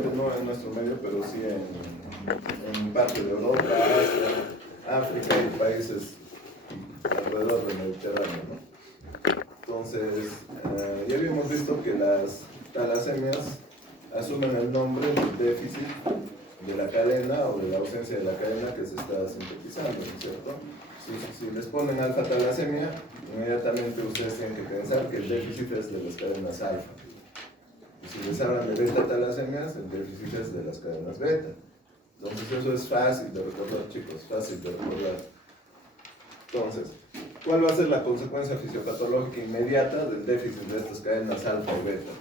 obviamente no en nuestro medio, pero sí en parte de Europa, Asia, África y países alrededor del Mediterráneo, ¿no? Entonces, ya habíamos visto que las talasemias asumen el nombre del déficit de la cadena o de la ausencia de la cadena que se está sintetizando, ¿no es cierto? Si les ponen alfa-talasemia, inmediatamente ustedes tienen que pensar que el déficit es de las cadenas alfa. Y si les hablan de beta-talasemias, el déficit es de las cadenas beta. Entonces eso es fácil de recordar, chicos, fácil de recordar. Entonces, ¿cuál va a ser la consecuencia fisiopatológica inmediata del déficit de estas cadenas alfa y beta?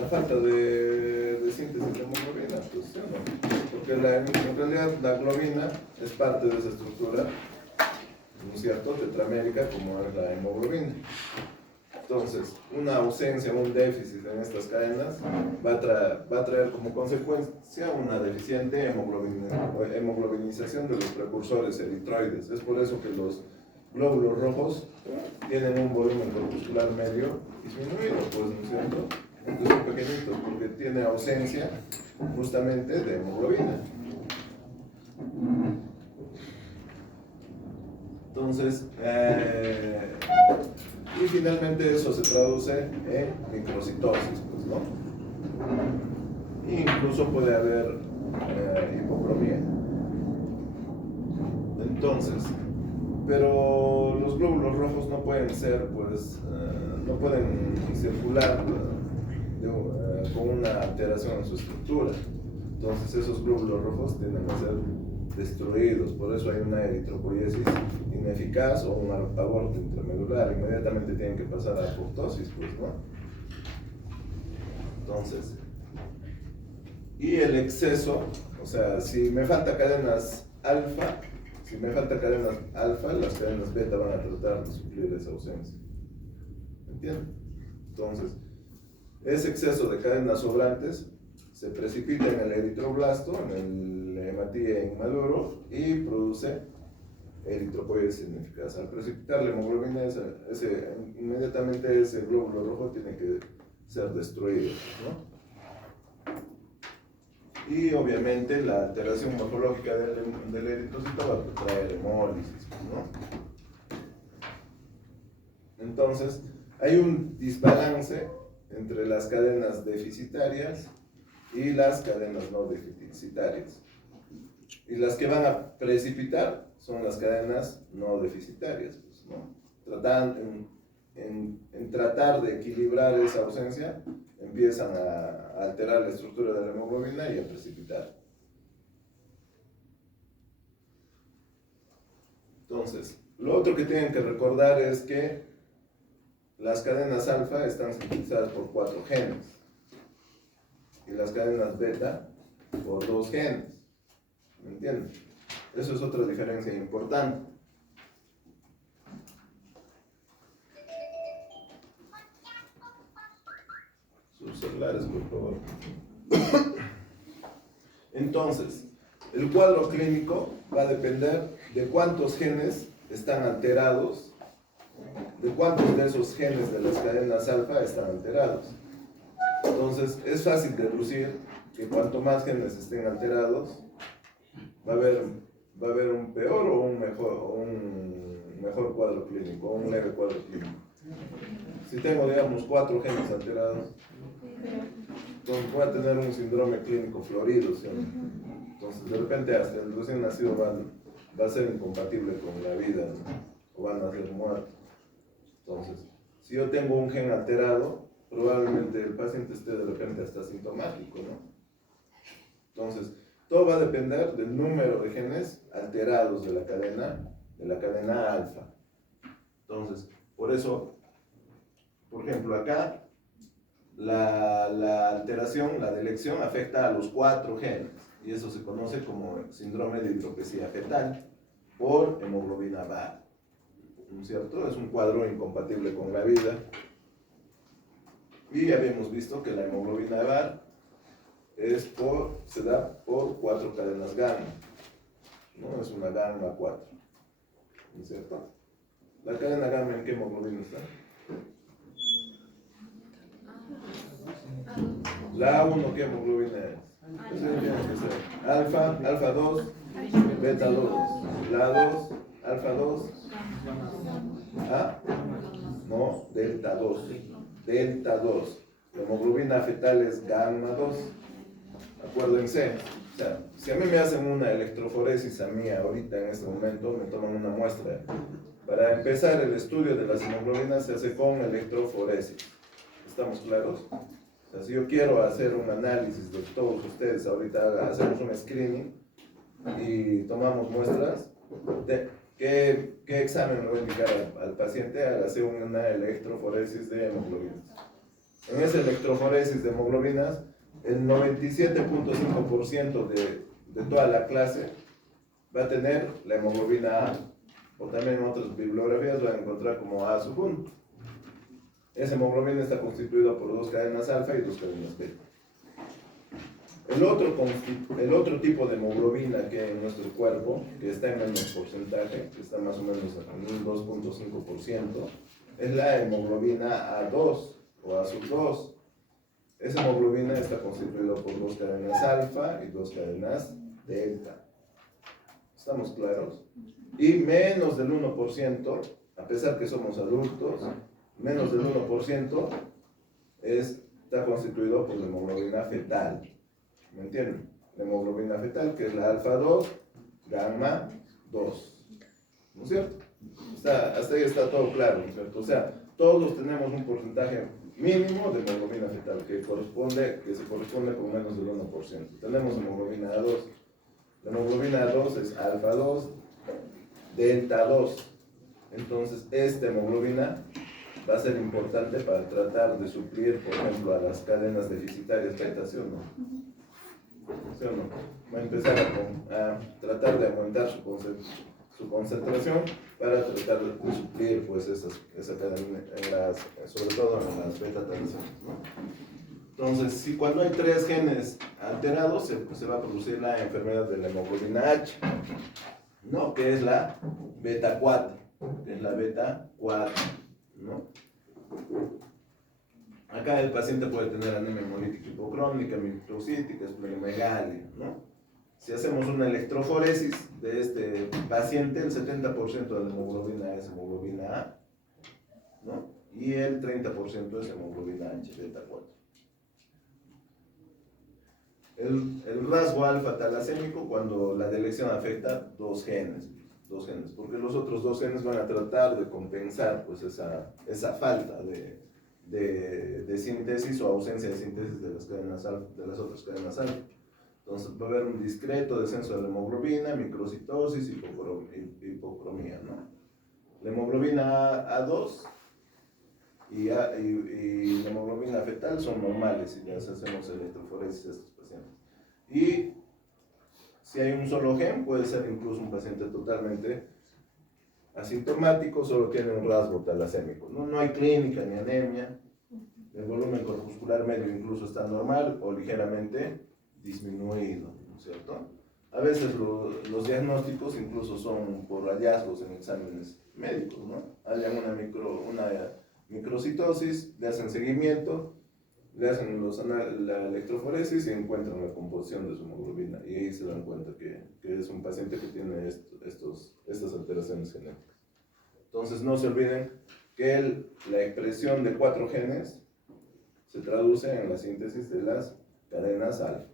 La falta de síntesis de hemoglobina, pues, ¿sí o no? Porque en realidad la globina es parte de esa estructura, ¿no es cierto?, tetramérica, como es la hemoglobina. Entonces, una ausencia, un déficit en estas cadenas va a traer como consecuencia una deficiente hemoglobinización de los precursores eritroides. Es por eso que los glóbulos rojos tienen un volumen corpuscular medio disminuido, pues, ¿no es cierto? Entonces son pequeñitos porque tiene ausencia justamente de hemoglobina. Entonces, y finalmente eso se traduce en microcitosis, pues, ¿no? Incluso puede haber hipocromía. Entonces, pero los glóbulos rojos no pueden ser, pues, no pueden circular con una alteración en su estructura. Entonces esos glóbulos rojos tienden a ser destruidos, por eso hay una eritropoiesis ineficaz o un aborto intramedular. Inmediatamente tienen que pasar a apoptosis, pues, ¿no? Entonces, y el exceso, o sea, si me falta cadenas alfa, las cadenas beta van a tratar de suplir esa ausencia. ¿Entienden? Entonces, ese exceso de cadenas sobrantes se precipita en el eritroblasto, en el hematía inmaduro, y produce eritropoiesis ineficaz. Al precipitar la hemoglobina, inmediatamente ese glóbulo rojo tiene que ser destruido, ¿no? Y obviamente la alteración morfológica del eritrocito va a traer hemólisis, ¿no? Entonces, hay un desbalance entre las cadenas deficitarias y las cadenas no deficitarias. Y las que van a precipitar son las cadenas no deficitarias, pues, ¿no? En tratar de equilibrar esa ausencia, empiezan a alterar la estructura de la hemoglobina y a precipitar. Entonces, lo otro que tienen que recordar es que las cadenas alfa están sintetizadas por 4 genes y las cadenas beta por 2 genes. ¿Me entienden? Eso es otra diferencia importante. Sus celulares, por favor. Entonces, el cuadro clínico va a depender de cuántos genes están alterados, de cuántos de esos genes de las cadenas alfa están alterados. Entonces, es fácil deducir que cuanto más genes estén alterados, va a haber un peor o un mejor cuadro clínico, o un leve cuadro clínico. Si tengo, digamos, 4 genes alterados, entonces voy a tener un síndrome clínico florido, ¿sí? Entonces, de repente, hasta el recién nacido va a ser incompatible con la vida, ¿no? O van a ser muertos. Entonces, si yo tengo un gen alterado, probablemente el paciente esté de repente hasta asintomático, ¿no? Entonces, todo va a depender del número de genes alterados de la cadena alfa. Entonces, por eso, por ejemplo, acá, la alteración, la delección afecta a los 4 genes, y eso se conoce como síndrome de hidropesía fetal por hemoglobina baja, ¿no es cierto? Es un cuadro incompatible con la vida. Y habíamos visto que la hemoglobina baja se da por 4 cadenas gamma, ¿no? Es una gamma 4, ¿no es cierto? ¿La cadena gamma en qué hemoglobina está? La A1, ¿qué hemoglobina es? Entonces tiene que ser alfa 2, beta 2. La 2, alfa 2, ¿ah? No, delta 2. Delta 2. La hemoglobina fetal es gamma 2. Acuérdense. O sea, si a mí me hacen una electroforesis a mí ahorita en este momento, me toman una muestra. Para empezar el estudio de las hemoglobinas se hace con electroforesis. ¿Estamos claros? O sea, si yo quiero hacer un análisis de todos ustedes, ahorita hacemos un screening y tomamos muestras, ¿qué examen le voy a indicar al paciente? Hágase una electroforesis de hemoglobinas. En esa electroforesis de hemoglobinas, el 97.5% de toda la clase va a tener la hemoglobina A, o también en otras bibliografías van a encontrar como A sub 1. Esa hemoglobina está constituida por 2 cadenas alfa y 2 cadenas beta. El otro tipo de hemoglobina que hay en nuestro cuerpo, que está en menos porcentaje, que está más o menos en un 2.5%, es la hemoglobina A2 o A sub 2. Esa hemoglobina está constituida por 2 cadenas alfa y 2 cadenas delta. ¿Estamos claros? Y menos del 1%, a pesar que somos adultos, menos del 1% está constituido por la hemoglobina fetal. ¿Me entienden? La hemoglobina fetal, que es la alfa 2, gamma 2. ¿No es cierto? Hasta ahí está todo claro, ¿no es cierto? O sea, todos tenemos un porcentaje mínimo de hemoglobina fetal que se corresponde con menos del 1%. Tenemos hemoglobina A2. La hemoglobina A2 es alfa 2, delta 2. Entonces, esta hemoglobina va a ser importante para tratar de suplir, por ejemplo, a las cadenas deficitarias beta, ¿sí o no? ¿Sí o no? Va a empezar a tratar de aumentar su concentración para tratar de suplir pues, esa cadena, sobre todo en las beta-talasemas, ¿no? Entonces, cuando hay 3 genes alterados, se va a producir la enfermedad de la hemoglobina H, ¿no? Que es la beta 4, ¿no? Acá el paciente puede tener anemia hemolítica hipocrónica, microcítica, esplenomegalia, ¿no? Si hacemos una electroforesis de este paciente, el 70% de la hemoglobina es hemoglobina A, ¿no? Y el 30% es hemoglobina H, beta 4. El rasgo alfa talasémico cuando la deleción afecta dos genes, porque los otros 2 genes van a tratar de compensar pues, esa falta de síntesis o ausencia de síntesis de las cadenas alfa, de las otras cadenas alfa. Entonces va a haber un discreto descenso de la hemoglobina, microcitosis y hipocromía, ¿no? La hemoglobina A2 y la hemoglobina fetal son normales y les hacemos electroforesis a estos pacientes. Y si hay un solo gen, puede ser incluso un paciente totalmente asintomático, solo tiene un rasgo talasémico. No hay clínica ni anemia, el volumen corpuscular medio incluso está normal o ligeramente disminuido, ¿no es cierto? A veces los diagnósticos incluso son por hallazgos en exámenes médicos, ¿no? Hallan una microcitosis, le hacen seguimiento, le hacen la electroforesis y encuentran la composición de su hemoglobina y ahí se dan cuenta que es un paciente que tiene estas alteraciones genéticas. Entonces no se olviden que la expresión de 4 genes se traduce en la síntesis de las cadenas alfa.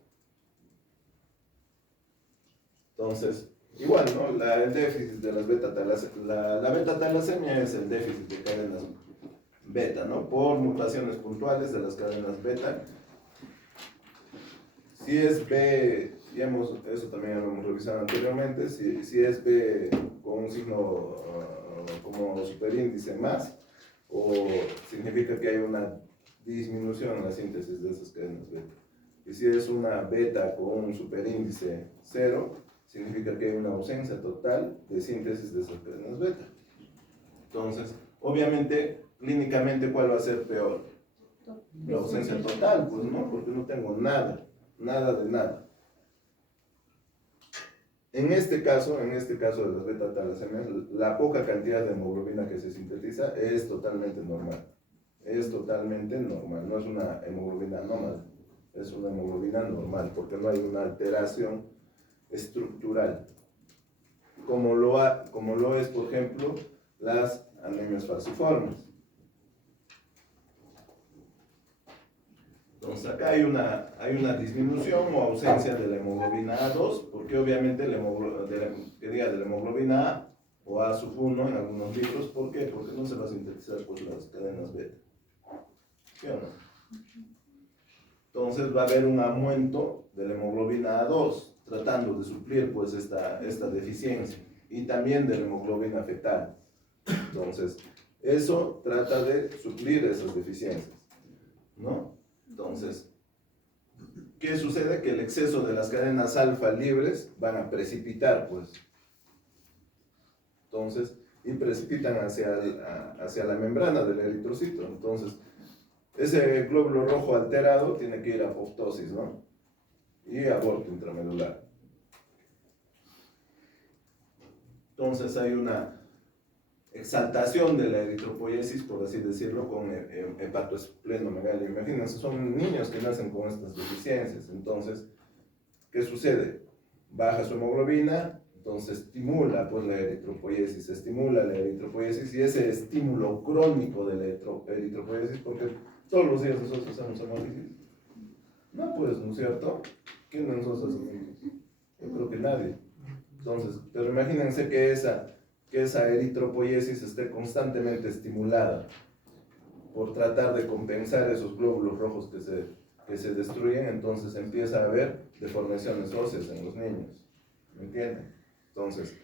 Entonces, igual, ¿no? El déficit de las la beta-talasemia es el déficit de cadenas beta, ¿no? Por mutaciones puntuales de las cadenas beta. Si es B, eso también lo hemos revisado anteriormente, si es B con un signo como superíndice más, o significa que hay una disminución en la síntesis de esas cadenas beta. Y si es una beta con un superíndice 0, significa que hay una ausencia total de síntesis de esas cadenas beta. Entonces, obviamente, clínicamente, ¿cuál va a ser peor? La ausencia total, pues no, porque no tengo nada de nada. En este caso de las beta-talasemias, la poca cantidad de hemoglobina que se sintetiza es totalmente normal. No es una hemoglobina anómala. es una hemoglobina normal, porque no hay una alteración estructural, como lo es, por ejemplo, las anemias falciformes. Entonces acá hay una disminución o ausencia de la hemoglobina A2, porque obviamente de la hemoglobina A o A sub 1 en algunos libros, ¿por qué? Porque no se va a sintetizar por las cadenas beta. ¿Sí o no? Entonces va a haber un aumento de la hemoglobina A2, tratando de suplir pues esta deficiencia, y también de la hemoglobina fetal. Entonces, eso trata de suplir esas deficiencias, ¿no? Entonces, ¿qué sucede? Que el exceso de las cadenas alfa libres van a precipitar, pues. Entonces, y precipitan hacia la membrana del eritrocito. Entonces, ese glóbulo rojo alterado tiene que ir a apoptosis, ¿no? Y aborto intramedular. Entonces, hay una exaltación de la eritropoiesis, por así decirlo, con hepatoesplenomegalia. Imagínense, son niños que nacen con estas deficiencias. Entonces, ¿qué sucede? Baja su hemoglobina, entonces estimula pues, la eritropoiesis, y ese estímulo crónico de la eritropoiesis, porque todos los días nosotros hacemos hemólisis. No, pues, ¿no es cierto? ¿Quién de nosotros hace hemólisis? Yo creo que nadie. Entonces, pero imagínense que esa eritropoiesis esté constantemente estimulada por tratar de compensar esos glóbulos rojos que se destruyen. Entonces empieza a haber deformaciones óseas en los niños, ¿me entienden? Entonces,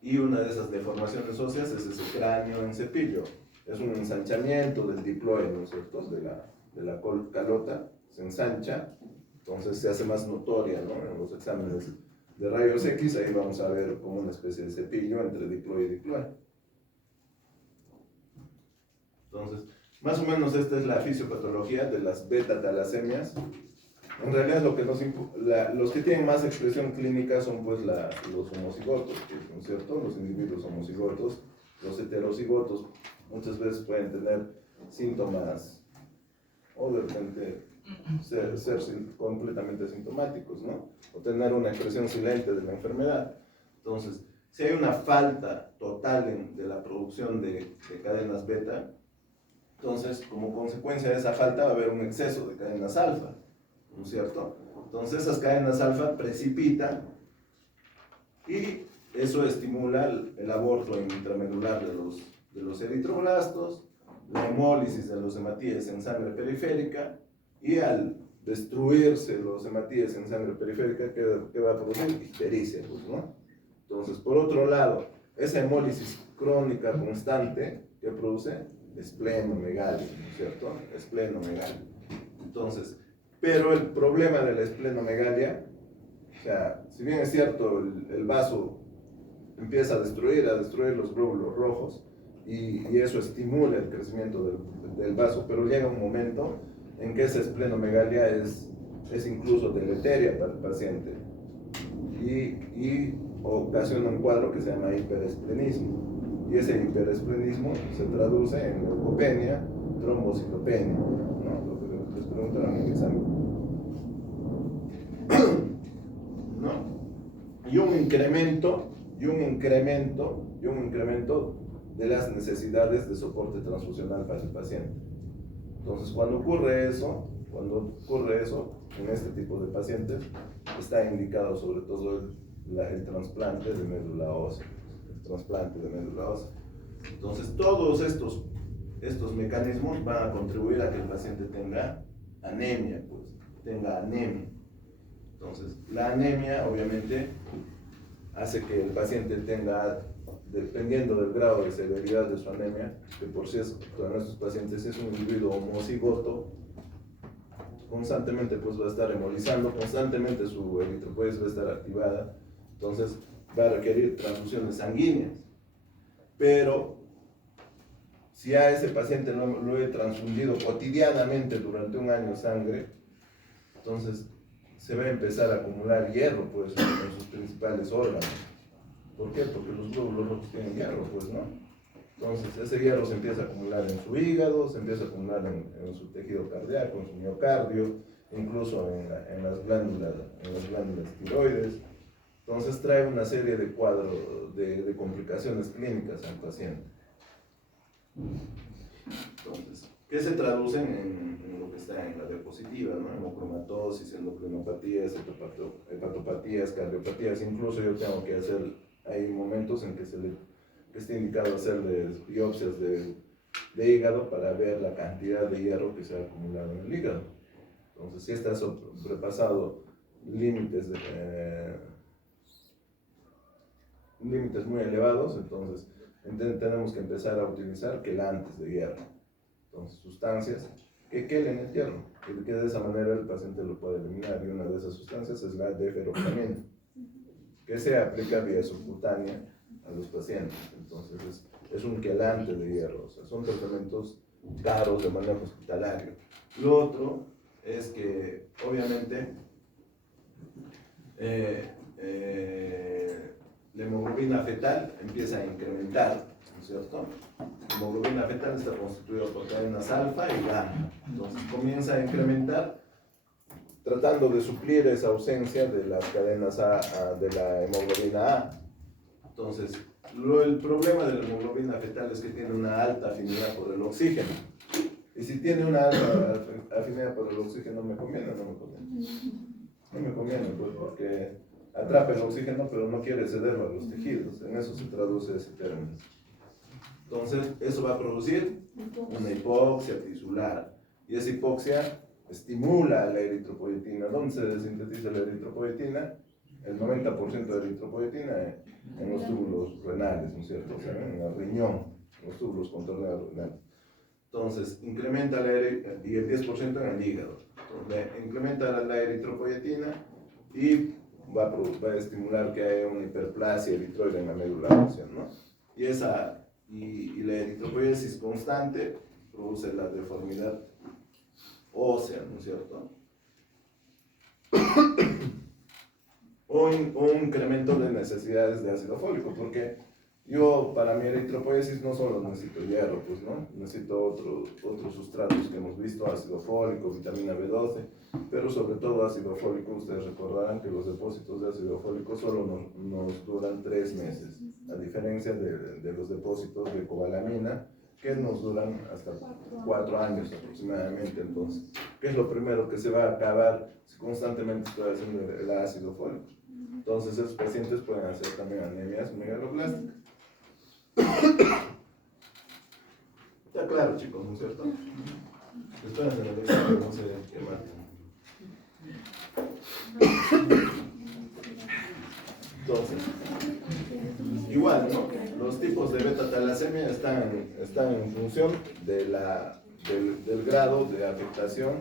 y una de esas deformaciones óseas es ese cráneo en cepillo, es un ensanchamiento del diploide, ¿no es cierto?, de la calota, se ensancha, entonces se hace más notoria, ¿no?, en los exámenes de rayos X. Ahí vamos a ver como una especie de cepillo entre diploide y diploide. Entonces, más o menos esta es la fisiopatología de las beta-talasemias. En realidad los que tienen más expresión clínica son pues los homocigotos, ¿no es cierto? Los individuos homocigotos. Los heterocigotos muchas veces pueden tener síntomas o de repente ser completamente asintomáticos, ¿no? O tener una expresión silente de la enfermedad. Entonces, si hay una falta total de la producción de cadenas beta, entonces, como consecuencia de esa falta va a haber un exceso de cadenas alfa, ¿no es cierto? Entonces, esas cadenas alfa precipitan y eso estimula el aborto intramedular de los eritroblastos, la hemólisis de los hematíes en sangre periférica, y al destruirse los hematíes en sangre periférica, ¿qué va a producir? Ictericia, pues, ¿no? Entonces, por otro lado, esa hemólisis crónica constante, ¿qué produce? Esplenomegalia, ¿no es cierto? Esplenomegalia. Entonces, pero el problema de la esplenomegalia, o sea, si bien es cierto, el vaso empieza a destruir los glóbulos rojos, y eso estimula el crecimiento del vaso, pero llega un momento en que esa esplenomegalia es incluso deleteria para el paciente y ocasiona un cuadro que se llama hiperesplenismo, y ese hiperesplenismo se traduce en leucopenia, trombocitopenia, ¿no? Lo que les preguntaron en el examen, ¿no? Y un incremento de las necesidades de soporte transfusional para el paciente. Entonces, cuando ocurre eso en este tipo de pacientes, está indicado sobre todo el trasplante de médula ósea. Entonces, todos estos mecanismos van a contribuir a que el paciente tenga anemia, Entonces, la anemia obviamente hace que el paciente tenga, dependiendo del grado de severidad de su anemia, que por si con estos pacientes es un individuo homocigoto, constantemente pues va a estar hemolizando, constantemente su eritropoiesis va a estar activada, entonces va a requerir transfusiones sanguíneas. Pero si a ese paciente lo he transfundido cotidianamente durante un año sangre, entonces se va a empezar a acumular hierro pues en sus principales órganos. ¿Por qué? Porque los glóbulos rojos tienen hierro, pues, ¿no? Entonces ese hierro se empieza a acumular en su hígado, se empieza a acumular en su tejido cardíaco, en su miocardio, incluso en las glándulas tiroides. Entonces trae una serie de cuadros, de complicaciones clínicas al paciente. Entonces, ¿qué se traducen en lo que está en la diapositiva, ¿no? Hemocromatosis, endocrinopatías, hepatopatías, cardiopatías. Incluso yo tengo que hacer, hay momentos en que está indicado hacerles biopsias de hígado para ver la cantidad de hierro que se ha acumulado en el hígado. Entonces, si está sobrepasado límites muy elevados, entonces tenemos que empezar a utilizar quelantes de hierro. Entonces, sustancias que quelen el hierro, que de esa manera el paciente lo puede eliminar, y una de esas sustancias es la deferoxamina, que se aplica vía subcutánea a los pacientes. Entonces, es un quelante de hierro, o sea, son tratamientos caros de manejo hospitalario. Lo otro es que, obviamente, la hemoglobina fetal empieza a incrementar, ¿no es cierto? La hemoglobina fetal está constituida por cadenas alfa y gamma. Entonces comienza a incrementar, tratando de suplir esa ausencia de las cadenas de la hemoglobina A. Entonces, el problema de la hemoglobina fetal es que tiene una alta afinidad por el oxígeno. Y si tiene una alta afinidad por el oxígeno, ¿me conviene o no me conviene? No me conviene, pues, porque atrapa el oxígeno, pero no quiere cederlo a los tejidos. En eso se traduce ese término. Entonces, eso va a producir una hipoxia tisular. Y esa hipoxia estimula la eritropoyetina. ¿Dónde se sintetiza la eritropoyetina? El 90% de eritropoyetina en los túbulos renales, ¿no es cierto? O sea, en el riñón, los túbulos contorneados renales. Entonces, incrementa y el 10% en el hígado. Entonces, incrementa la eritropoyetina y va a estimular que haya una hiperplasia eritroide en la médula ósea, ¿no? Y la eritropoiesis constante produce la deformidad ósea, ¿no es cierto? O un incremento de necesidades de ácido fólico, porque yo para mi eritropoiesis no solo necesito hierro, pues, ¿no? Necesito otros sustratos que hemos visto, ácido fólico, vitamina B12, pero sobre todo ácido fólico. Ustedes recordarán que los depósitos de ácido fólico solo nos duran 3 meses, a diferencia de los depósitos de cobalamina, que nos duran hasta 4 años aproximadamente. Entonces, ¿qué es lo primero que se va a acabar si constantemente estoy haciendo el ácido fólico? Entonces, esos pacientes pueden hacer también anemias megaloblásticas. Está claro, chicos, ¿no es cierto? Después en el examen no sé qué más. Entonces, igual, ¿no? Los tipos de beta-talasemia están en función del grado de afectación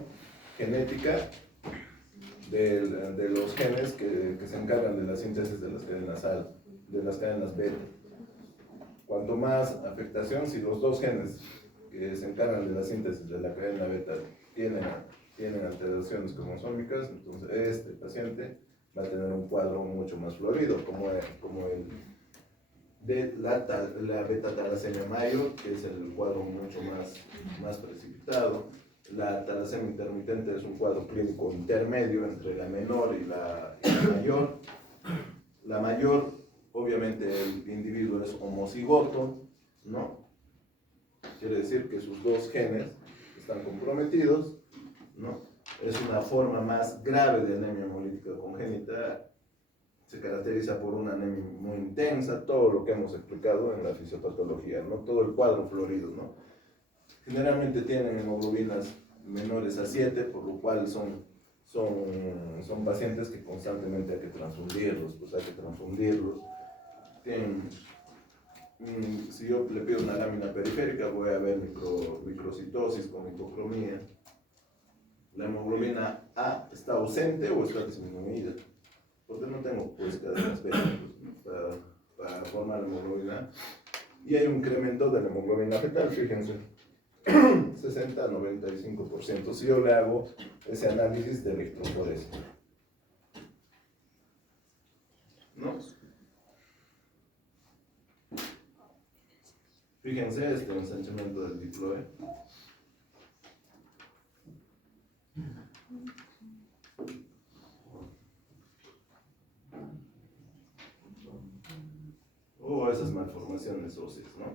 genética de los genes que se encargan de la síntesis de las cadenas beta. Cuanto más afectación, si los dos genes que se encargan de la síntesis de la cadena beta tienen alteraciones cromosómicas, entonces este paciente va a tener un cuadro mucho más florido, como el de la beta-talasemia mayor, que es el cuadro mucho más precipitado. La talasemia intermitente es un cuadro clínico intermedio entre la menor y la mayor. La mayor, obviamente, el individuo es homocigoto, ¿no? Quiere decir que sus dos genes están comprometidos, ¿no? Es una forma más grave de anemia hemolítica congénita. Se caracteriza por una anemia muy intensa, todo lo que hemos explicado en la fisiopatología, ¿no? Todo el cuadro florido, ¿no? Generalmente tienen hemoglobinas menores a 7, por lo cual son pacientes que constantemente hay que transfundirlos, si yo le pido una lámina periférica, voy a ver microcitosis con hipocromía. La hemoglobina A está ausente o está disminuida, porque no tengo pues cadenas beta para formar la hemoglobina. Y hay un incremento de la hemoglobina fetal, fíjense, 60-95%, si yo le hago ese análisis de electroforesis, ¿no? Fíjense este ensanchamiento del diploide. malformaciones óseas, ¿no?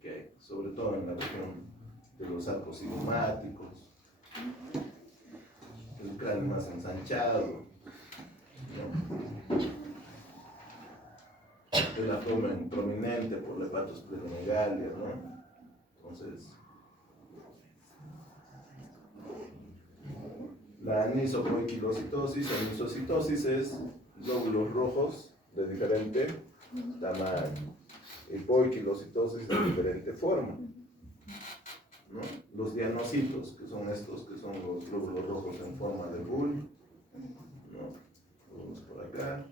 que hay, sobre todo en la región de los arcos cigomáticos, el cráneo más ensanchado, ¿no? El abdomen prominente por la hepatosplenomegalia, ¿no? Entonces, la anisopoiquilocitosis o anisocitosis es glóbulos rojos de diferente tamaño y poiquilocitosis de diferente forma, ¿no? Los dianocitos, que son estos, que son los glóbulos rojos en forma de bull, ¿no? Vamos por acá,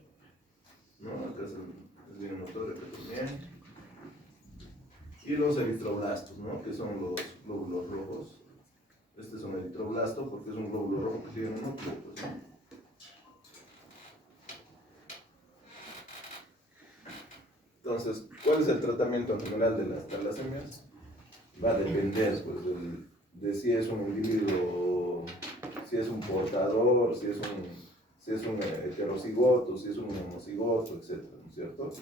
¿no? Acá es bien notorio que también. Y los eritroblastos, ¿no? Que son los glóbulos rojos. Este es un eritroblasto porque es un glóbulo rojo que tiene un núcleo, pues, ¿no? Entonces, ¿cuál es el tratamiento en general de las talasemias? Va a depender, pues, de si es un individuo, si es un portador, si es un heterocigoto, si es un homocigoto, etc., ¿no es cierto?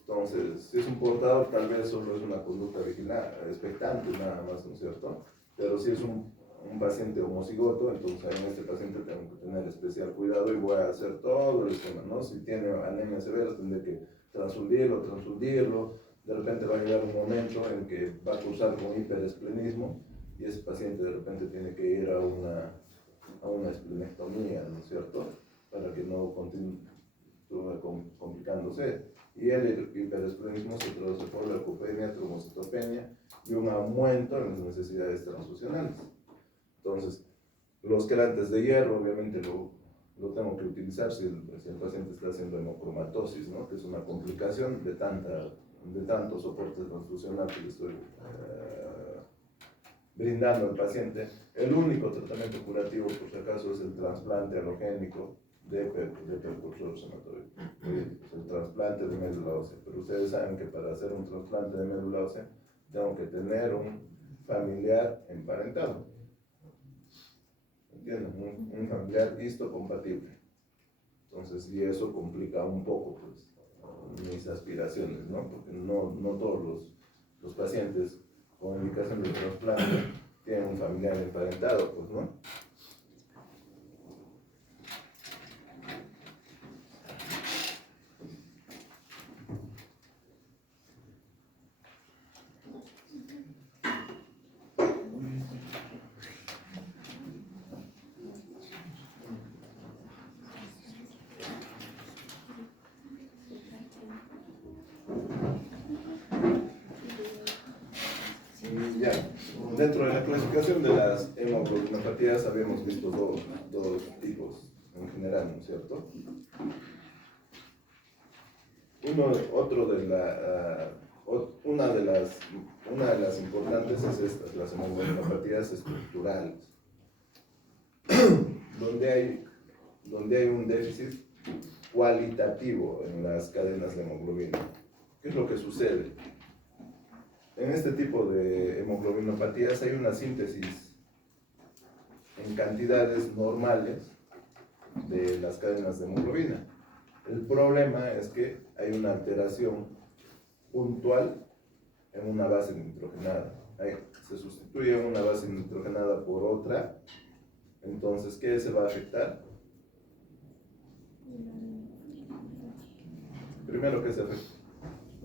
Entonces, si es un portador, tal vez solo es una conducta vigilante, expectante, nada más, ¿no es cierto? Pero si es un paciente homocigoto, entonces en este paciente tengo que tener especial cuidado y voy a hacer todo el esquema, ¿no? Si tiene anemia severa, tendré que transfundirlo. De repente va a llegar un momento en que va a cursar con hiperesplenismo y ese paciente de repente tiene que ir a una esplenectomía, ¿no es cierto? Para que no continúe complicándose. Y el hiperesplenismo se traduce por leucopenia, trombocitopenia y un aumento en las necesidades transfusionales. Entonces, los quelantes de hierro, obviamente lo tengo que utilizar si el paciente está haciendo hemocromatosis, ¿no? Que es una complicación de tanto soporte transfusional que le estoy brindando al paciente. El único tratamiento curativo, por si acaso, es el trasplante halogénico de precursor sematoide, el trasplante de médula ósea. Pero ustedes saben que para hacer un trasplante de médula ósea tengo que tener un familiar emparentado. ¿Entienden? Un familiar histocompatible. Entonces, y eso complica un poco, pues, mis aspiraciones, ¿no? Porque no todos los pacientes con indicación de trasplante tienen un familiar emparentado, pues, ¿no? Ya, dentro de la clasificación de las hemoglobinopatías habíamos visto dos tipos en general, ¿no es cierto? Una de las importantes es estas, las hemoglobinopatías estructurales, donde hay un déficit cualitativo en las cadenas de hemoglobina. ¿Qué es lo que sucede? En este tipo de hemoglobinopatías hay una síntesis en cantidades normales de las cadenas de hemoglobina. El problema es que hay una alteración puntual en una base nitrogenada. Se sustituye una base nitrogenada por otra. Entonces, ¿qué se va a afectar? Primero, ¿qué se afecta?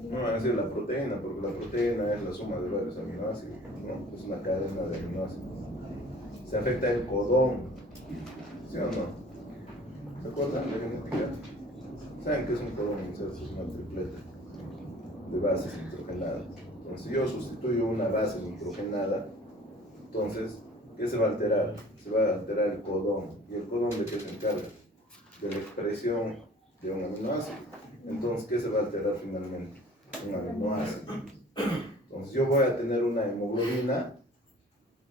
No van a decir la proteína, porque la proteína es la suma de varios aminoácidos, ¿no? Es una cadena de aminoácidos. Se afecta el codón, ¿sí o no? ¿Se acuerdan de genética? ¿Saben qué es un codón inserto? Es una tripleta de bases nitrogenadas. Entonces, si yo sustituyo una base nitrogenada, entonces, ¿qué se va a alterar? Se va a alterar el codón. ¿Y el codón de qué se encarga? De la expresión de un aminoácido. Entonces, ¿qué se va a alterar finalmente? Un aminoácido. Entonces, yo voy a tener una hemoglobina,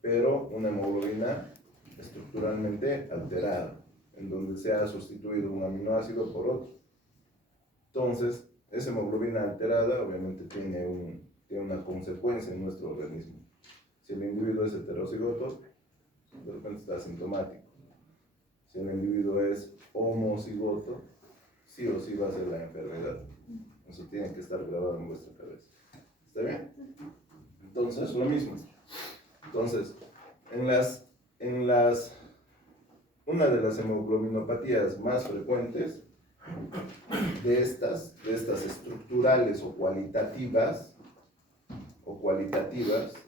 pero una hemoglobina estructuralmente alterada, en donde se ha sustituido un aminoácido por otro. Entonces, esa hemoglobina alterada obviamente tiene una consecuencia en nuestro organismo. Si el individuo es heterocigoto, de repente está asintomático. Si el individuo es homocigoto, sí o sí va a ser la enfermedad. Eso tiene que estar grabado en vuestra cabeza. ¿Está bien? Entonces, lo mismo. Entonces, una de las hemoglobinopatías más frecuentes de estas estructurales o cualitativas,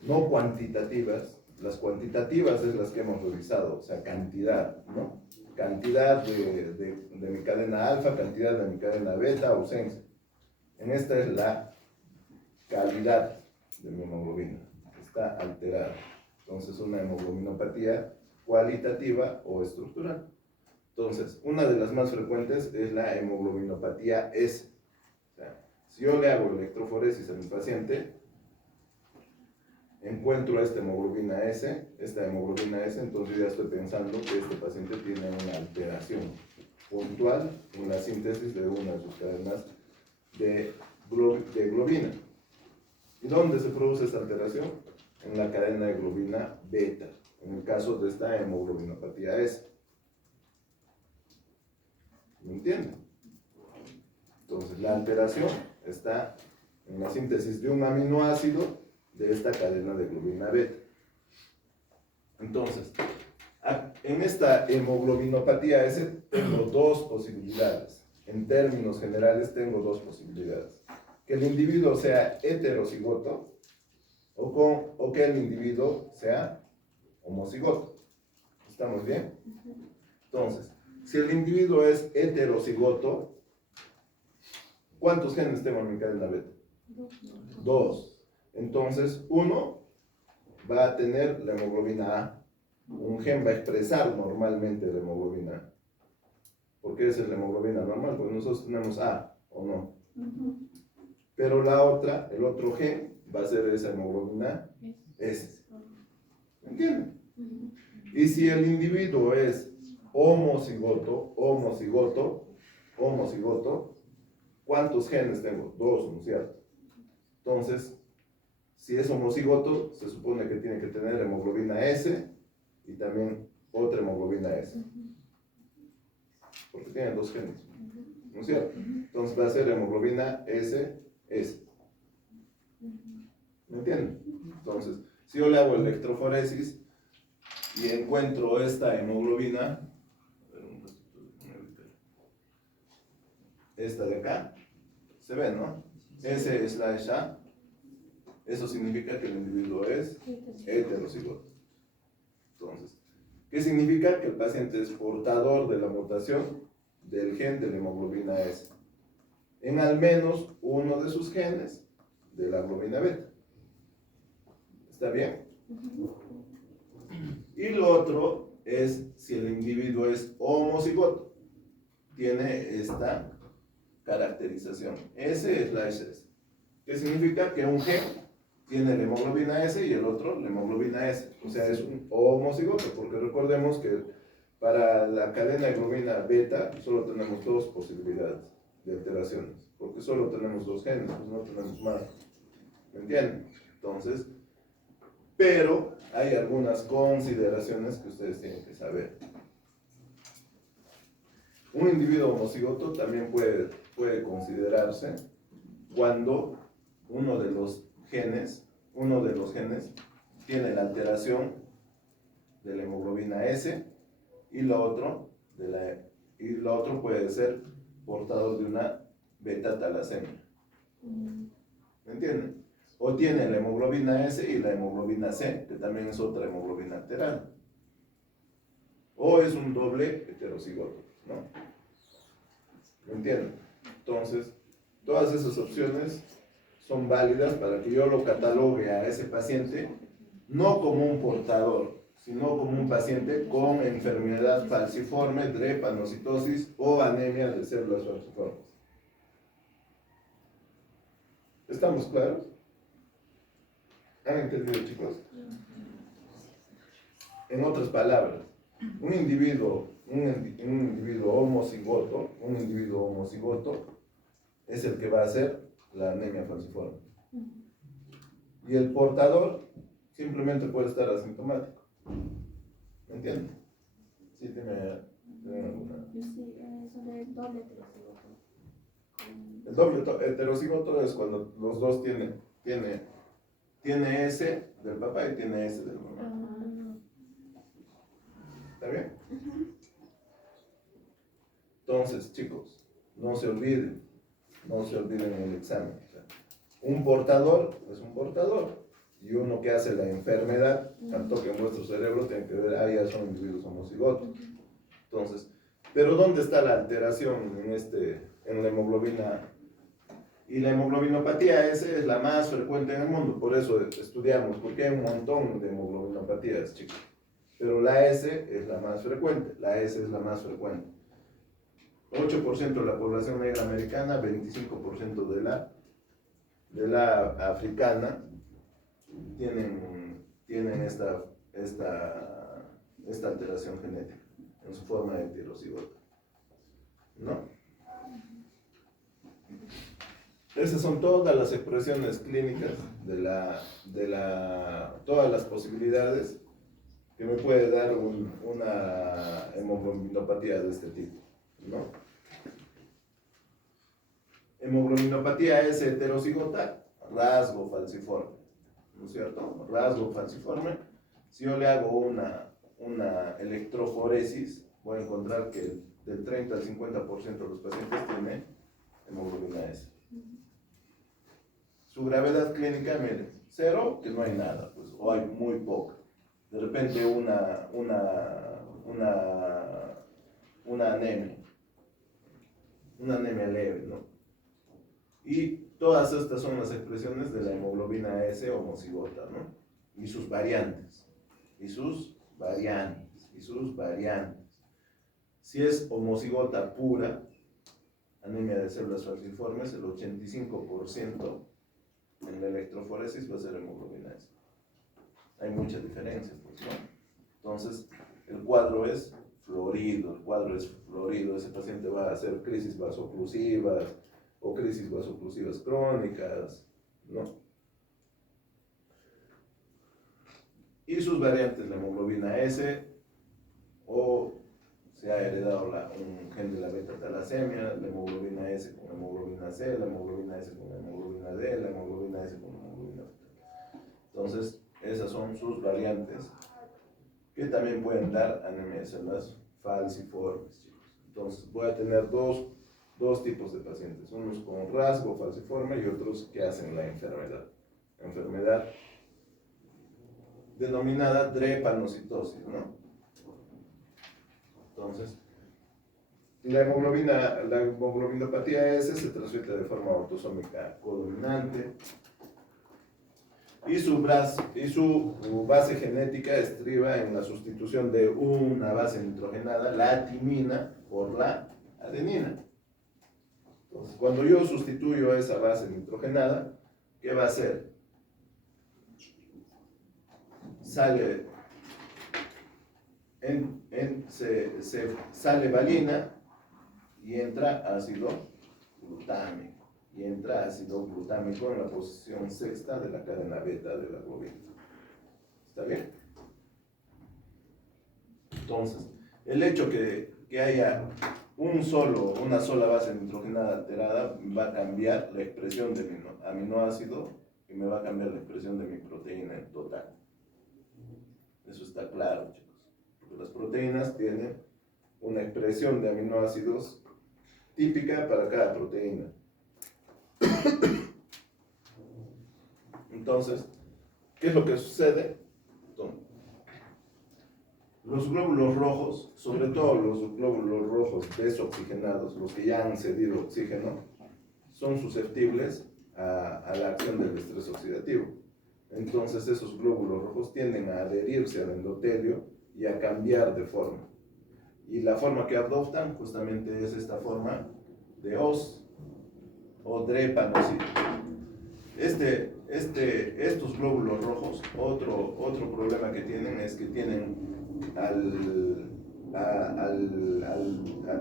no cuantitativas. Las cuantitativas es las que hemos revisado, o sea, cantidad, ¿no? Cantidad de mi cadena alfa, cantidad de mi cadena beta, ausencia. En esta es la calidad de mi hemoglobina, está alterada. Entonces, una hemoglobinopatía cualitativa o estructural. Entonces, una de las más frecuentes es la hemoglobinopatía S. O sea, si yo le hago electroforesis a mi paciente, encuentro esta hemoglobina S, entonces ya estoy pensando que este paciente tiene una alteración puntual en la síntesis de una de sus cadenas de globina. ¿Y dónde se produce esta alteración? En la cadena de globina beta, en el caso de esta hemoglobinopatía S. ¿Me entienden? Entonces, la alteración está en la síntesis de un aminoácido de esta cadena de globina beta. Entonces, en esta hemoglobinopatía S tengo dos posibilidades. En términos generales tengo dos posibilidades. Que el individuo sea heterocigoto o que el individuo sea homocigoto. ¿Estamos bien? Entonces, si el individuo es heterocigoto, ¿cuántos genes tengo en mi cadena beta? Dos. Entonces, uno va a tener la hemoglobina A. Un gen va a expresar normalmente la hemoglobina A. ¿Por qué es la hemoglobina normal? Porque nosotros tenemos A, ¿o no? Pero el otro gen va a ser esa hemoglobina S. ¿Entienden? Y si el individuo es homocigoto, ¿cuántos genes tengo? Dos, ¿no es cierto? Entonces, si es homocigoto, se supone que tiene que tener hemoglobina S y también otra hemoglobina S. Porque tiene dos genes, ¿no es cierto? Entonces va a ser hemoglobina S. ¿Me entienden? Entonces, si yo le hago electroforesis y encuentro esta hemoglobina, esta de acá, se ve, ¿no? S/A, eso significa que el individuo es heterocigoto. Entonces, ¿qué significa? Que el paciente es portador de la mutación del gen de la hemoglobina S en al menos uno de sus genes de la globina beta. ¿Está bien? Y lo otro es si el individuo es homocigoto. Tiene esta caracterización. S/S. ¿Qué significa? Que un gen tiene la hemoglobina S y el otro la hemoglobina S. O sea, es un homocigoto, porque recordemos que para la cadena de globina beta solo tenemos dos posibilidades de alteraciones, porque solo tenemos dos genes, pues no tenemos más. ¿Me entienden? Entonces, pero hay algunas consideraciones que ustedes tienen que saber. Un individuo homocigoto también puede considerarse cuando uno de los genes tiene la alteración de la hemoglobina S y lo otro puede ser portador de una beta-talasemia. ¿Me entienden? O tiene la hemoglobina S y la hemoglobina C, que también es otra hemoglobina alterada. O es un doble heterocigoto, ¿no? ¿Me entienden? Entonces, todas esas opciones son válidas para que yo lo catalogue a ese paciente no como un portador, sino como un paciente con enfermedad falciforme, drepanocitosis o anemia de células falciformes. ¿Estamos claros? ¿Han entendido, chicos? En otras palabras, un individuo homocigoto es el que va a hacer la anemia falciforme. Y el portador simplemente puede estar asintomático. ¿Me entienden? Sí, tiene alguna. Sí, eso de doble heterocigoto. El doble heterocigoto es cuando los dos tiene S del papá y tiene S del mamá. ¿Está bien? Entonces, chicos, no se olviden el examen. O sea, un portador es un portador y uno que hace la enfermedad, tanto que en vuestro cerebro tiene que ver, ya son individuos homocigotos. Entonces, pero ¿dónde está la alteración en la hemoglobina? Y la hemoglobinopatía S es la más frecuente en el mundo, por eso estudiamos, porque hay un montón de hemoglobinopatías, chicos. Pero la S es la más frecuente, 8% de la población negra americana, 25% de la africana tienen esta alteración genética en su forma de heterocigoto, ¿no? Esas son todas las expresiones clínicas todas las posibilidades que me puede dar una hemoglobinopatía de este tipo, ¿no? Hemoglobinopatía es heterocigota, rasgo falciforme, ¿no es cierto? Rasgo falciforme. Si yo le hago una electroforesis, voy a encontrar que del 30 al 50% de los pacientes tienen hemoglobina S. Su gravedad clínica, miren, 0, que no hay nada, pues, o hay muy poca. De repente una anemia leve, ¿no? Y todas estas son las expresiones de la hemoglobina S homocigota, ¿no? Y sus variantes. Si es homocigota pura, anemia de células falciformes, el 85% en la electroforesis va a ser hemoglobina S. Hay muchas diferencias, pues, ¿no? Entonces, el cuadro es florido, ese paciente va a hacer crisis vasoclusivas o crisis vasoclusivas crónicas, ¿no? Y sus variantes, la hemoglobina S, o se ha heredado un gen de la beta-talasemia, la hemoglobina S con hemoglobina C, la hemoglobina S con hemoglobina D, la hemoglobina S con hemoglobina beta. Entonces, esas son sus variantes que también pueden dar anemia de células falciformes, chicos. Entonces, voy a tener dos tipos de pacientes, unos con rasgo falciforme y otros que hacen la enfermedad denominada drepanocitosis, ¿no? Entonces, la hemoglobinopatía S se transmite de forma autosómica codominante y su base genética estriba en la sustitución de una base nitrogenada, la timina, por la adenina. Entonces, cuando yo sustituyo esa base nitrogenada, ¿qué va a hacer? Sale valina y entra ácido glutámico. En la posición sexta de la cadena beta de la globina. ¿Está bien? Entonces, el hecho que haya una sola base nitrogenada alterada va a cambiar la expresión de mi aminoácido y me va a cambiar la expresión de mi proteína en total. Eso está claro, chicos. Porque las proteínas tienen una expresión de aminoácidos típica para cada proteína. Entonces, ¿qué es lo que sucede? Los glóbulos rojos, sobre todo los glóbulos rojos desoxigenados, los que ya han cedido oxígeno, son susceptibles a la acción del estrés oxidativo. Entonces, esos glóbulos rojos tienden a adherirse al endotelio y a cambiar de forma. Y la forma que adoptan justamente es esta forma de os o drepanocito. Estos glóbulos rojos, otro problema que tienen es que tienen al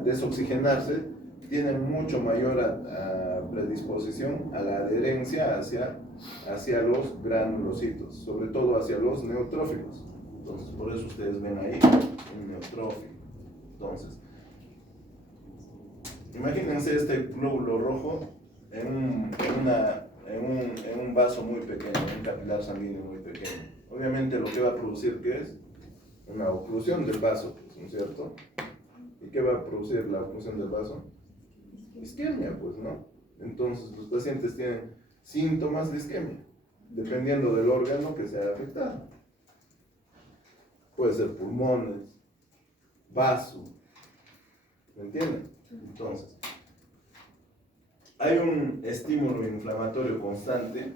desoxigenarse, tienen mucho mayor predisposición a la adherencia hacia los granulocitos, sobre todo hacia los neutrófilos. Entonces, por eso ustedes ven ahí un neutrófilo. Entonces, Imagínense este glóbulo rojo en un vaso muy pequeño, un capilar sanguíneo muy pequeño. Obviamente lo que va a producir, ¿qué es? Una oclusión del vaso, ¿no es cierto? ¿Y qué va a producir la oclusión del vaso? Isquemia, pues, ¿no? Entonces los pacientes tienen síntomas de isquemia, dependiendo del órgano que sea afectado. Puede ser pulmones, vaso, ¿me entienden? Entonces, hay un estímulo inflamatorio constante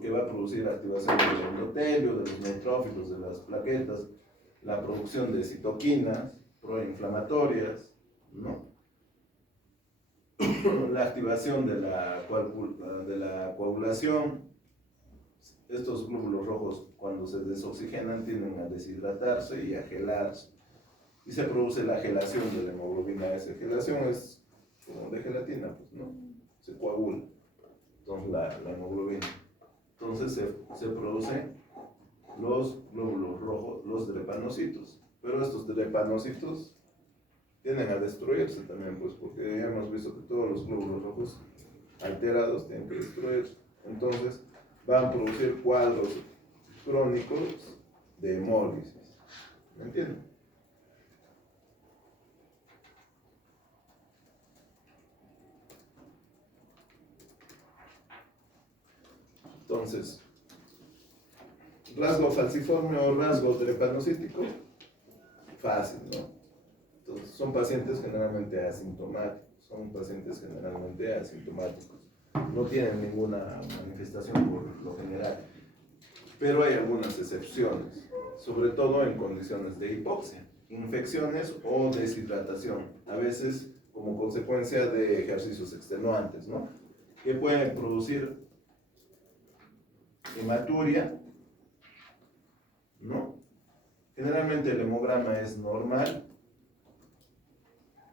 que va a producir activación del endotelio, de los neutrófilos, de las plaquetas, la producción de citoquinas proinflamatorias, ¿no? La activación de la coagulación. Estos glóbulos rojos, cuando se desoxigenan, tienden a deshidratarse y a gelarse. Y se produce la gelación de la hemoglobina S. Gelación es como de gelatina, pues, ¿no? Se coagula. Entonces, la hemoglobina. Entonces, se producen los glóbulos rojos, los drepanocitos. Pero estos drepanocitos tienden a destruirse también, pues, porque ya hemos visto que todos los glóbulos rojos alterados tienen que destruirse. Entonces, van a producir cuadros crónicos de hemólisis. ¿Me entienden? Entonces, rasgo falciforme o rasgo drepanocítico, fácil, ¿no? Entonces, son pacientes generalmente asintomáticos, no tienen ninguna manifestación por lo general, pero hay algunas excepciones, sobre todo en condiciones de hipoxia, infecciones o deshidratación, a veces como consecuencia de ejercicios extenuantes, ¿no? Que pueden producir hematuria, ¿no? Generalmente el hemograma es normal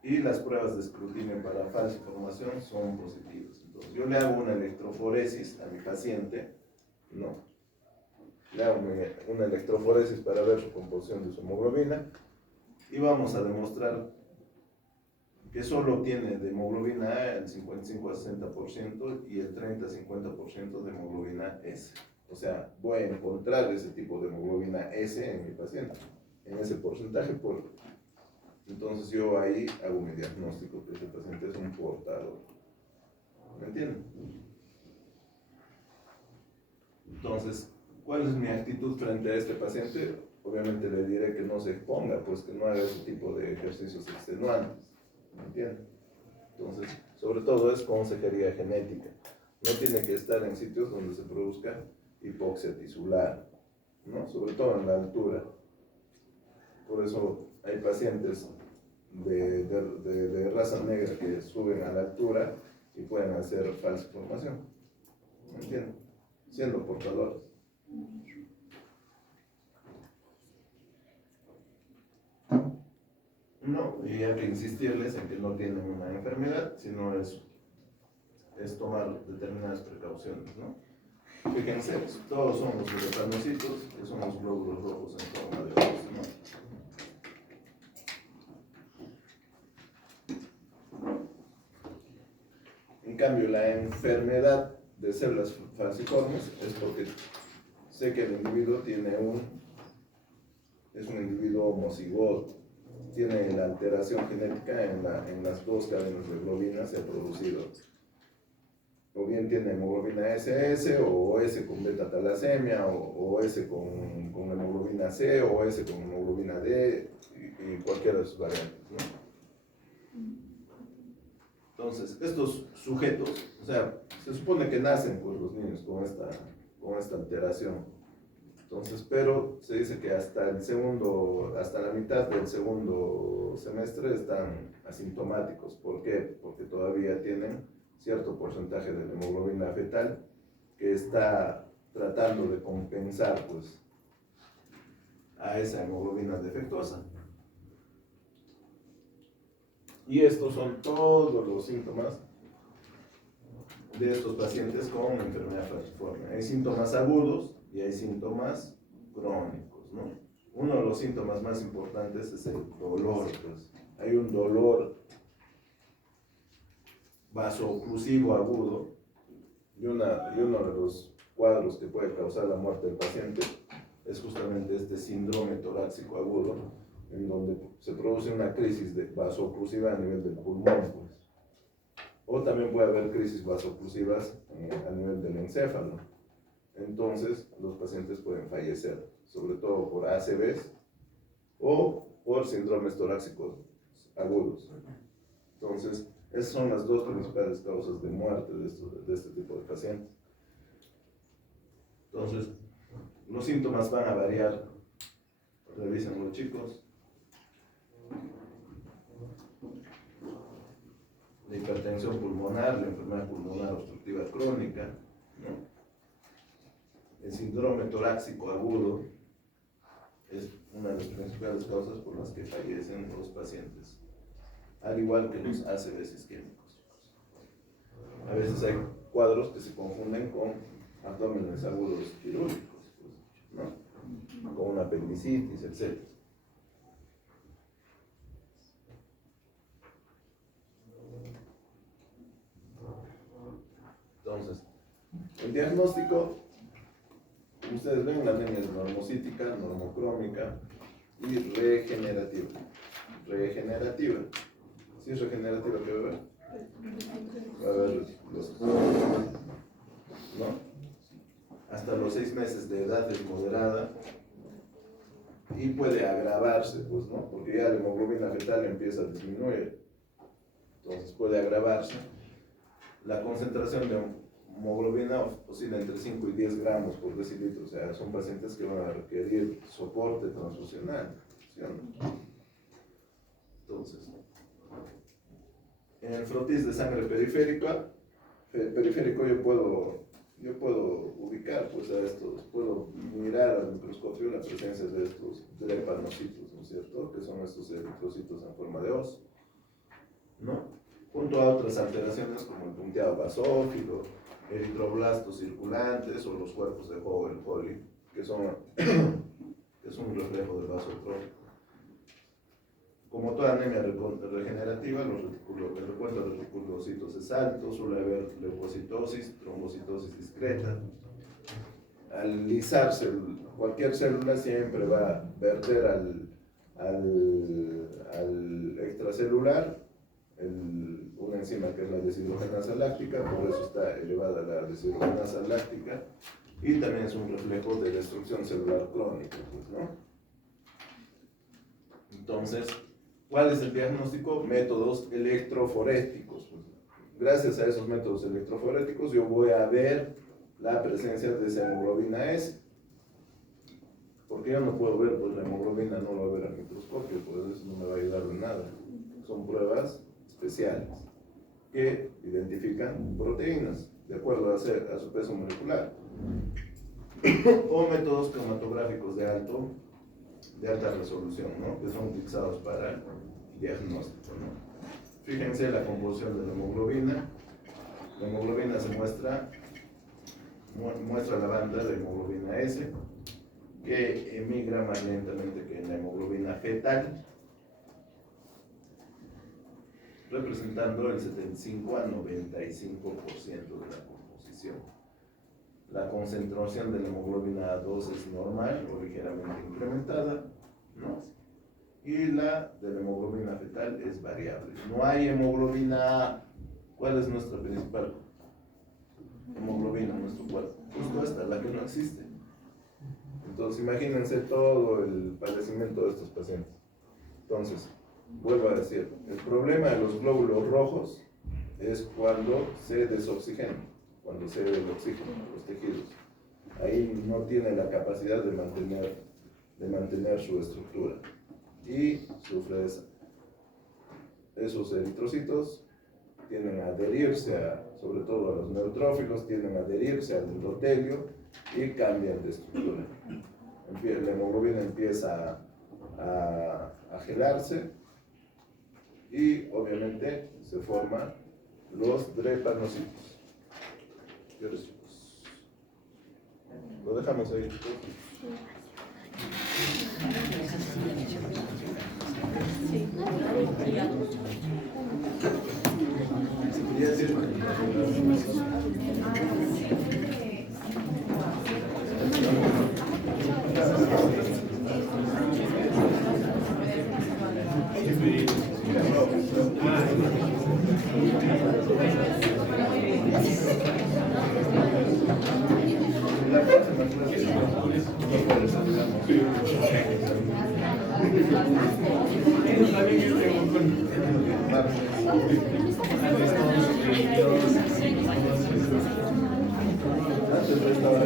y las pruebas de escrutinio para falciformación son positivas. Entonces, yo le hago una electroforesis a mi paciente, ¿no? Le hago una electroforesis para ver su composición de su hemoglobina y vamos a demostrar que solo tiene de hemoglobina A el 55 a 60% y el 30 a 50% de hemoglobina S. O sea, voy a encontrar ese tipo de hemoglobina S en mi paciente, en ese porcentaje. Entonces yo ahí hago mi diagnóstico que ese paciente es un portador. ¿Me entienden? Entonces, ¿cuál es mi actitud frente a este paciente? Obviamente le diré que no se exponga, pues que no haga ese tipo de ejercicios extenuantes. ¿Me entienden? Entonces, sobre todo es consejería genética. No tiene que estar en sitios donde se produzca hipoxia tisular, ¿no? Sobre todo en la altura. Por eso hay pacientes de raza negra que suben a la altura y pueden hacer falciformación. ¿Me entienden? Siendo portadores. No, y hay que insistirles en que no tienen una enfermedad, sino es tomar determinadas precauciones, ¿no? Fíjense, todos son los drepanocitos, que son los glóbulos rojos en forma de ojos, ¿no? En cambio, la enfermedad de células falciformes es porque sé que el individuo es un individuo homocigoto, tiene la alteración genética en las dos cadenas de globina se ha producido. O bien tiene hemoglobina SS, o S con beta-talasemia, o S con hemoglobina C, o S con hemoglobina D, y cualquiera de sus variantes, ¿no? Entonces, estos sujetos, o sea, se supone que nacen pues, los niños con esta alteración. Entonces, pero se dice que hasta la mitad del segundo semestre están asintomáticos. ¿Por qué? Porque todavía tienen cierto porcentaje de la hemoglobina fetal que está tratando de compensar pues, a esa hemoglobina defectuosa. Y estos son todos los síntomas de estos pacientes con enfermedad falciforme. Hay síntomas agudos y hay síntomas crónicos, ¿no? Uno de los síntomas más importantes es el dolor, pues. Hay un dolor vasooclusivo agudo, y uno de los cuadros que puede causar la muerte del paciente es justamente este síndrome torácico agudo, en donde se produce una crisis vasooclusiva a nivel del pulmón, pues. O también puede haber crisis vasooclusivas a nivel del encéfalo. Entonces, los pacientes pueden fallecer, sobre todo por ACVs o por síndromes torácicos agudos. Entonces, esas son las dos principales causas de muerte de este tipo de pacientes. Entonces, los síntomas van a variar. Revisen los chicos. La hipertensión pulmonar, la enfermedad pulmonar obstructiva crónica, ¿no? El síndrome torácico agudo es una de las principales causas por las que fallecen los pacientes, al igual que los ACVs isquémicos. A veces hay cuadros que se confunden con abdómenes agudos quirúrgicos, ¿no? Con una apendicitis, etc. Entonces, el diagnóstico, como ustedes ven, la anemia es normocítica, normocrómica y regenerativa. Regenerativa. ¿Sí es regenerativa qué va a haber? Va a haber ¿no? Hasta los 6 meses de edad es moderada y puede agravarse, pues, ¿no? Porque ya la hemoglobina fetal empieza a disminuir. Entonces puede agravarse. La concentración de hemoglobina oscila entre 5 y 10 gramos por decilitro, o sea, son pacientes que van a requerir soporte transfusional, ¿sí o no? Entonces, en el frotis de sangre periférico yo puedo ubicar, pues, a estos, puedo mirar al microscopio la presencia de estos drepanocitos, ¿no es cierto? Que son estos eritrocitos en forma de oso, ¿no? Junto a otras alteraciones como el punteado basófilo, eritroblastos circulantes o los cuerpos de Howell-Collie, que es un reflejo del vaso trófico. Como toda anemia regenerativa, el recuento de reticulocitos es alto, suele haber leucocitosis, trombocitosis discreta. Al lisarse cualquier célula siempre va a verter al extracelular una enzima que es la deshidrogenasa láctica, por eso está elevada la deshidrogenasa láctica, y también es un reflejo de destrucción celular crónica, pues, ¿no? Entonces, ¿cuál es el diagnóstico? Métodos electroforéticos. Pues, gracias a esos métodos electroforéticos yo voy a ver la presencia de esa hemoglobina S. Porque yo no puedo ver, pues la hemoglobina no la voy a ver al microscopio, pues eso no me va a ayudar en nada. Son pruebas especiales que identifican proteínas de acuerdo a su peso molecular. O métodos cromatográficos de alta resolución, ¿no? Que son utilizados para diagnóstico, ¿no? Fíjense la composición de la hemoglobina. La hemoglobina se muestra la banda de hemoglobina S, que emigra más lentamente que en la hemoglobina fetal, representando el 75 a 95% de la composición. La concentración de la hemoglobina A2 es normal o ligeramente incrementada, ¿no? Y la de la hemoglobina fetal es variable. No hay hemoglobina A. ¿Cuál es nuestra principal hemoglobina en nuestro cuerpo? Justo esta, la que no existe. Entonces, imagínense todo el padecimiento de estos pacientes. Entonces, vuelvo a decir, el problema de los glóbulos rojos es cuando se desoxigenan, cuando se ve el oxígeno en los tejidos. Ahí no tiene la capacidad de mantener su estructura y sufre esos eritrocitos tienden a adherirse sobre todo a los neutrófilos, tienden a adherirse al endotelio y cambian de estructura. La hemoglobina empieza a gelarse y obviamente se forman los drepanocitos. Lo dejamos ahí. Sí. Antes no estaba.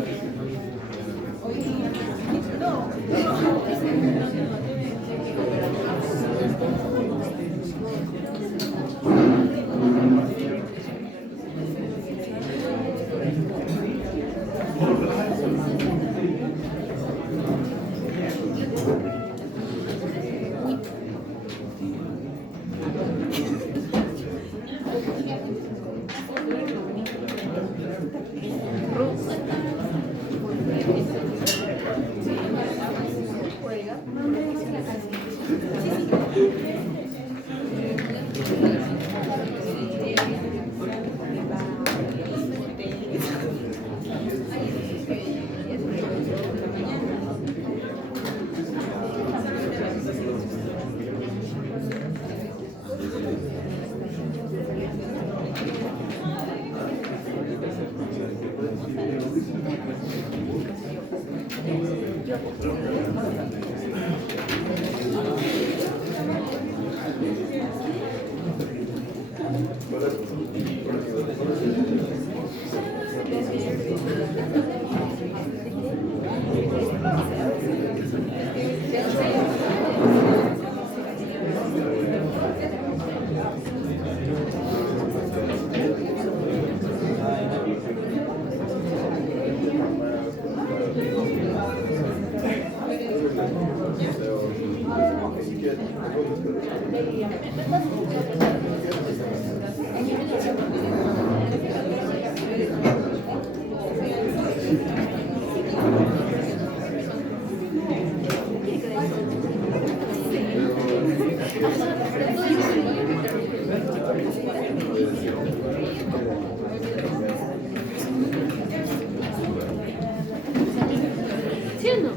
¿Sí o no?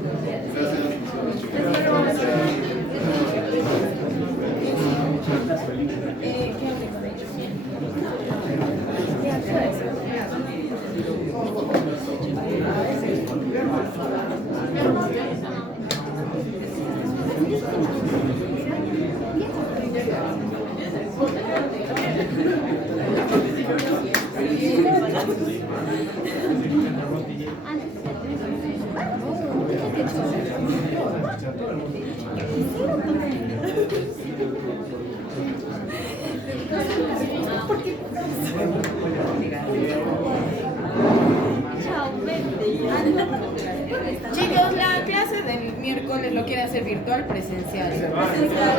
Chicos, la clase del miércoles lo quiere hacer virtual, presencial. Presencial.